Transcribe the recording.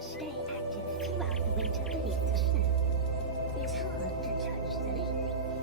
stay active throughout the winter beneath the snow. It's hard to touch the lake,